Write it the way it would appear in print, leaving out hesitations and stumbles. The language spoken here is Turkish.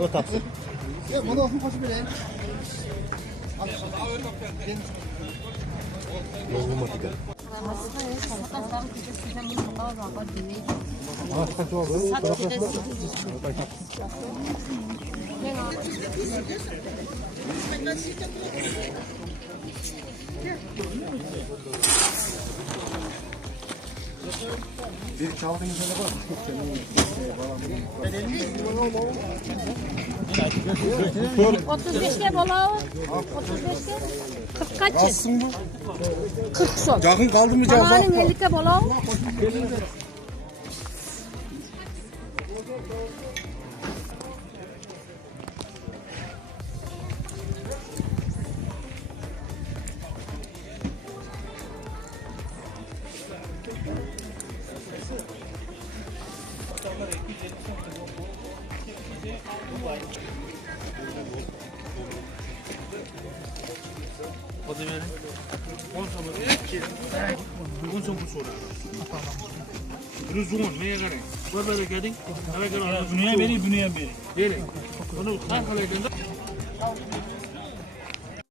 O taksi. Ya bana olsun koşu bile. Bir çaldığın üzerine bak. 35'ke bola. 35'ke. 40 kaç? Alsın bu. 40 son. Yakın kaldı mı cevap? Balanın 50'ke bola. Hadi verin. 10 sabır. Bugün son bu soru. Bunu zoom neye göre? Bu böyle gelin. Neye göre? Dünya beri, dünya beri. Beri. Bunu kaç hale geldi?